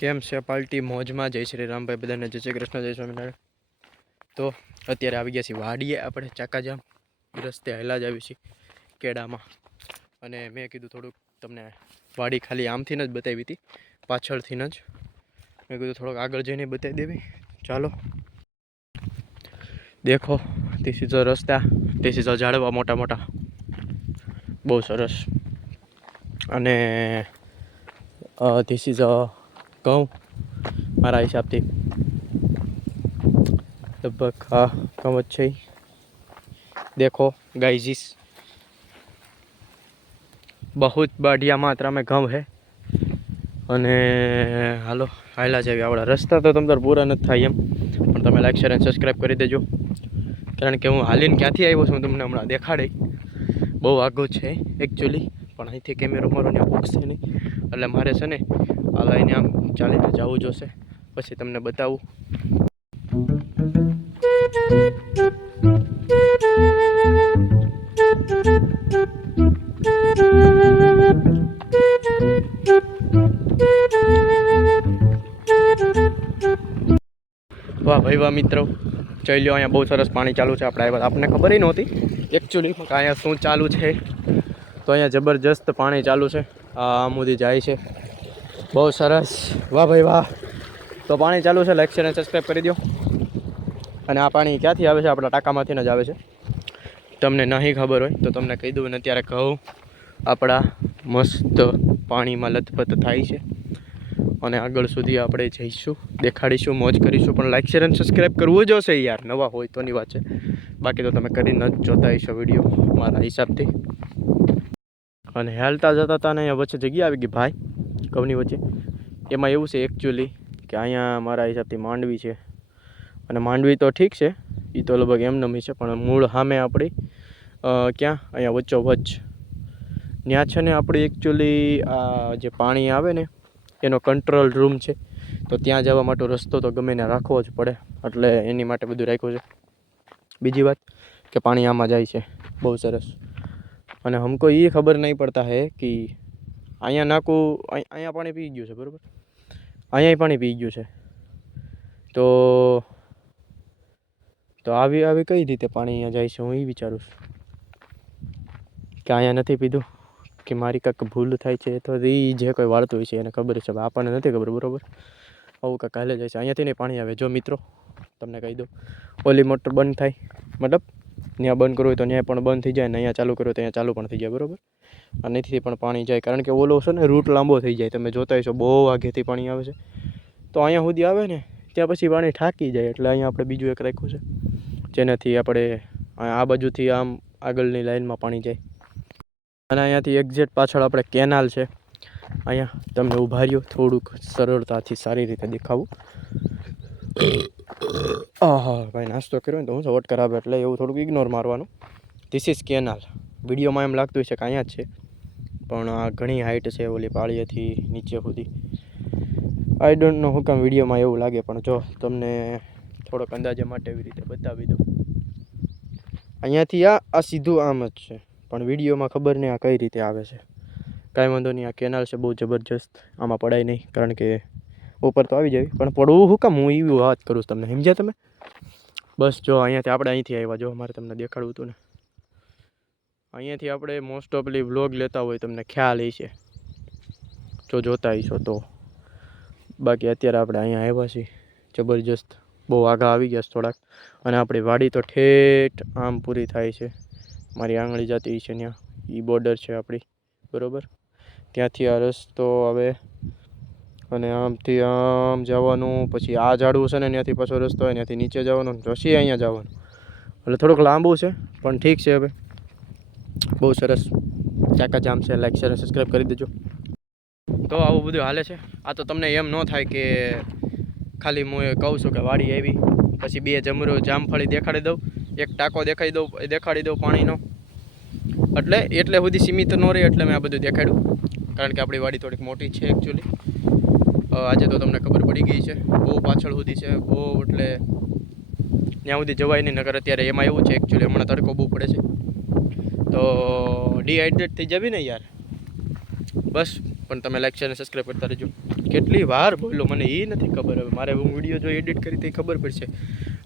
કેમ છે પાર્ટી મોજમાં? જય શ્રી રામભાઈ, બધાને જય શ્રી કૃષ્ણ, જય સ્વામિનારાયણ। તો અત્યારે આવી ગયા છીએ વાડીએ, આપણે ચાકાજામ રસ્તે હાલા જ આવી છીએ કેળામાં। અને મેં કીધું થોડુંક તમને વાડી ખાલી આમથી જ બતાવી હતી, પાછળથી જ મેં કીધું થોડોક આગળ જઈને બતાવી દેવી। ચાલો દેખો, ધીસ ઇઝ રસ્તા, ધીસ ઇઝ ઝાડવા મોટા મોટા, બહુ સરસ। અને ધીસ ઇઝ ઘઉં મારા હિસાબથી લગભગ હા ઘઉં જ છે। देखो गाइजिस, बहुत बढ़िया मात्रा में घઉં है। અને હાલો હાલા જાવી। આપણા રસ્તા તો તમતાર પૂરા નથી થાય એમ, પણ તમે લાઈક શેર અને સબસ્ક્રાઈબ કરી દેજો, કારણ કે હું હાલીને ક્યાંથી આવ્યો છું તમને હમણાં દેખાડી। બહુ આગો છે એકચ્યુઅલી, પણ અહીંથી કેમેરો મારો ને બોક્સ છે નહીં, એટલે મારે છે ને આ લાઈને આમ ચાલીને જવું જોશે, પછી તમને બતાવું। વાહ ભાઈ વાહ મિત્રો, જોઈ લો અહીંયા બહુ સરસ પાણી ચાલુ છે। આપણે આવ્યા આપણને ખબર નહોતી એકચ્યુઅલી કે અહીંયા શું ચાલુ છે, તો અહીંયા જબરજસ્ત પાણી ચાલુ છે। આ આમ સુધી જાય છે, બહુ સરસ, વાહ ભાઈ વાહ। તો પાણી ચાલુ છે, લાઈક શેર અને સબસ્ક્રાઈબ કરી દો। અને આ પાણી ક્યાંથી આવે છે? આપણા ટાંકામાંથી જ આવે છે। તમને નહીં ખબર હોય તો તમને કહી દઉં, ને અત્યારે ઘઉં આપણા મસ્ત પાણીમાં લથપથ થાય છે, અને આગળ સુધી આપણે જઈશું, દેખાડીશું, મોજ કરીશું। પણ લાઈક શેર અને સબસ્ક્રાઈબ કરવું જ હશે યાર, નવા હોય તોની વાત છે, બાકી તો તમે કરીને જ જોતા હશો વિડીયો મારા હિસાબથી। અને હાલતા જતા હતા ને અહીંયા વચ્ચે જગ્યા આવી ગઈ ભાઈ ઘઉંની વચ્ચે। એમાં એવું છે એકચ્યુઅલી કે અહીંયા મારા હિસાબથી માંડવી છે, અને માંડવી તો ઠીક છે, એ તો લગભગ એમ નમી છે, પણ મૂળ સામે આપણી ક્યાં અહીંયા વચ્ચોવચ્ચ ત્યાં છે ને આપણી એકચ્યુઅલી આ જે પાણી આવે ને એનો કંટ્રોલ રૂમ છે, તો ત્યાં જવા માટે રસ્તો તો ગમે ને રાખવો જ પડે, એટલે એની માટે બધું રાખ્યું છે। બીજી વાત કે પાણી આમાં જાય છે, બહુ સરસ। અને હમકો એ ખબર નહીં પડતા હે કે અહીંયા નાખું, અહીંયા પાણી પી ગયું છે બરાબર, અહીંયા પાણી પી ગયું છે, તો આવી કઈ રીતે પાણી અહીંયા જાય છે? હું એ વિચારું છું કે અહીંયા નથી પીધું કે મારી કાંઈક ભૂલ થાય છે, તો એ જે કોઈ વાળતું હોય છે એને ખબર છે, આપણને નથી ખબર બરાબર। આવું કાંઈક હાલે જાય છે, અહીંયાથી નહીં પાણી આવે। જો મિત્રો તમને કહી દઉં, ઓલી મોટર બંધ થાય, મતલબ ત્યાં બંધ કરવું હોય તો ત્યાં પણ બંધ થઈ જાય, ને અહીંયા ચાલુ કરવું તો અહીંયા ચાલુ પણ થઈ જાય બરાબર। અને અહીંથી પણ પાણી જાય, કારણ કે ઓલો છે ને રૂટ લાંબો થઈ જાય, તમે જોતા હશો બહુ આગેથી પાણી આવે છે, તો અહીંયા સુધી આવે ને ત્યાં પછી પાણી ઠાકી જાય, એટલે અહીંયા આપણે બીજું એક રાખ્યું છે, જેનાથી આપણે આ બાજુથી આમ આગળની લાઈનમાં પાણી જાય। અને અહીંયાથી એક્ઝેક્ટ પાછળ આપણે કેનાલ છે, અહીંયા તમને ઊભા રહ્યો થોડુંક સરળતાથી સારી રીતે દેખાવું। હા ભાઈ નાસ્તો કર્યો ને તો હું વોટ કરાવે, એટલે એવું થોડુંક ઇગ્નોર મારવાનું। This is canal. વિડીયોમાં એમ લાગતું છે કે અહીંયા જ છે, પણ આ ઘણી હાઈટ છે ઓલી પાળીએથી નીચે સુધી। આઈ ડોન્ટ નો હું કામ વિડીયોમાં એવું લાગે, પણ જો તમને થોડોક અંદાજા માટે એવી રીતે બતાવી દઉં। અહીંયાથી આ સીધું આમ જ છે, પણ વિડીયોમાં ખબર નહીં આ કઈ રીતે આવે છે। કાંઈ વાંધો નહીં, આ કેનાલ છે બહુ જબરજસ્ત, આમાં પડાય નહીં, કારણ કે ઉપર તો આવી જાય, પણ પડવું શું કામ? હું એવી વાત કરું છું, તમને સમજ્યા તમે? બસ જો અહીંયાથી આપણે અહીંથી આવ્યા, જો મારે તમને દેખાડવું હતું ને, અહીંયાથી આપણે મોસ્ટ ઓફલી વ્લોગ લેતા હોય તમને ખ્યાલ હશે, જો જોતા હશો તો। બાકી અત્યારે આપણે અહીંયા આવ્યા છીએ, જબરજસ્ત બહુ આગા આવી ગયા થોડાક, અને આપણી વાડી તો ઠેઠ આમ પૂરી થાય છે, મારી આંગળી જતી છે ત્યાં, એ બોર્ડર છે આપણી બરાબર। ત્યાંથી આ રસ્તો આવે, અને આમથી આમ જવાનું, પછી આ ઝાડવું છે ને ત્યાંથી પાછો રસ્તો હોય, ત્યાંથી નીચે જવાનું, પછી અહીંયા જવાનું, એટલે થોડુંક લાંબુ છે, પણ ઠીક છે। હવે બહુ સરસ ચાકાજામ છે, લાઈક શેર અને સબસ્ક્રાઈબ કરી દેજો। તો આવું બધું હાલે છે। આ તો તમને એમ ન થાય કે ખાલી હું એ કહું છું કે વાડી આવી પછી બે જામફળી દેખાડી દઉં, એક ટાંકો દેખાડી દઉં પાણીનો, એટલે સુધી સીમિત ન રહે, એટલે મેં આ બધું દેખાડ્યું, કારણ કે આપણી વાડી થોડીક મોટી છે એકચ્યુઅલી। આજે તો તમને ખબર પડી ગઈ છે, બહુ પાછળ સુધી છે, બહુ એટલે ત્યાં સુધી જવાય નહીં, નકર અત્યારે એમાં એવું છે એકચ્યુઅલી હમણાં તડકો બહુ પડે છે, તો ડિહાઈડ્રેટ થઈ જવી ને યાર, બસ પણ તમે લાઈક શેર અને સબસ્ક્રાઈબ કરતા રહેજો. કેટલી વાર બોલો મને એ નથી ખબર. હવે મારે હું વિડીયો જો એડિટ કરી તો ખબર પડશે.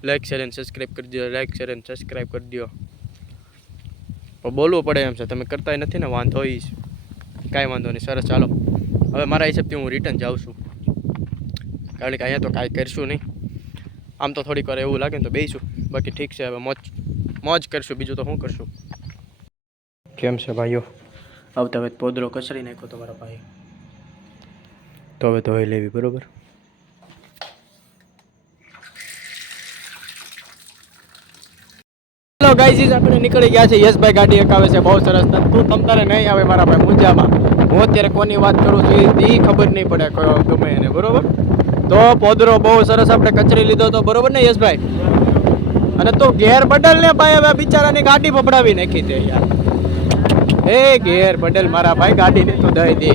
લાઈક શેર અને સબસ્ક્રાઈબ કરી દો, લાઈક શેર અને સબસ્ક્રાઈબ કરી દો. પણ બોલવું પડે એમ છે, તમે કરતા નથી ને, વાંધો એ કાંઈ વાંધો નહીં. સરસ, ચાલો હવે મારા હિસાબથી હું રિટર્ન જાઉં છું, કારણ કે અહીંયા તો કાંઈ કરશું નહીં. આમ તો થોડીક વાર એવું લાગે ને તો બેસીશું, બાકી ઠીક છે. હવે મોજ કરશું, બીજું તો શું કરશું. કેમ છે ભાઈઓ? આવતા હવે પોદરો કચરી નાખ્યો તમારા ભાઈ, તો હવે ધોઈ લેવી, બરોબર. હેલો ગાઈઝ, આપણે નીકળી ગયા છે. યશભાઈ ગાડી હકાવે છે, બહુ સરસ. તું તમતારે નહીં આવે મારા ભાઈ મુંજામાં. હું અત્યારે કોની વાત કરું છું એ ખબર નહીં પડે, ગમે એને, બરોબર. તો પોદરો બહુ સરસ આપણે કચરી લીધો તો, બરોબર ને યશભાઈ? અને તું ઘેર બદલ ને ભાઈ, હવે બિચારાની ગાડી ફફડાવી નાખી દે યાર. એ ઘેર બદલ મારા ભાઈ, ગાડી ને તું દઈ દે.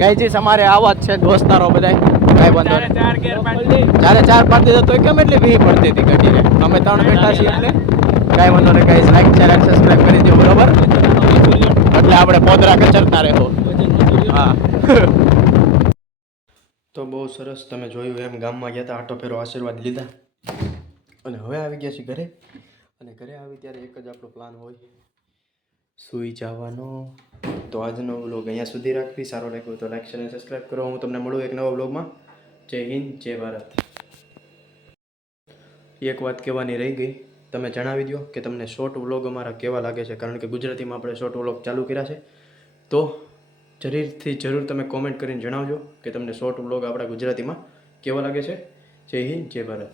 ગાઈઝ અમારે આવા જ છે દોસ્તારો બધા, કાંઈ વાંધો નહીં. ચારે ચાર પાડી દીધો તો કેમ એટલી ભી પડતી હતી ગાડીને? અમે 3 બેઠા છીએ એટલે કાંઈ વાંધો નહીં. ગાઈઝ લાઈક શેર અને સબસ્ક્રાઈબ કરી દો, બરોબર. એટલે આપણે પોદરા કચરતા રહો. હા. તો બહુ સરસ, તમે જોયું એમ ગામમાં ગયા હતા, આટો ફેરો આશીર્વાદ લીધા અને હવે આવી ગયા છીએ ઘરે. અને ઘરે આવી ત્યારે એક જ આપણો પ્લાન હોય, સૂઈ જવાનો. તો આજનો વ્લોગ અહીંયા સુધી રાખવી. સારો લાગ્યો તો લાઈક શેર અને સબસ્ક્રાઈબ કરો. હું તમને મળું એક નવા વ્લોગમાં. જય હિન્દ, જય ભારત. એક વાત કહેવાની રહી ગઈ, તમે જણાવી દો કે તમને શોર્ટ વ્લોગ અમારા કેવા લાગે છે, કારણ કે ગુજરાતીમાં આપણે શોર્ટ વ્લોગ ચાલુ કર્યા છે. તો જરૂર તમે કોમેન્ટ કરીને જણાવજો કે તમને શોર્ટ વ્લોગ આપણા ગુજરાતીમાં કેવા લાગે છે. જય હિન્દ, જય ભારત.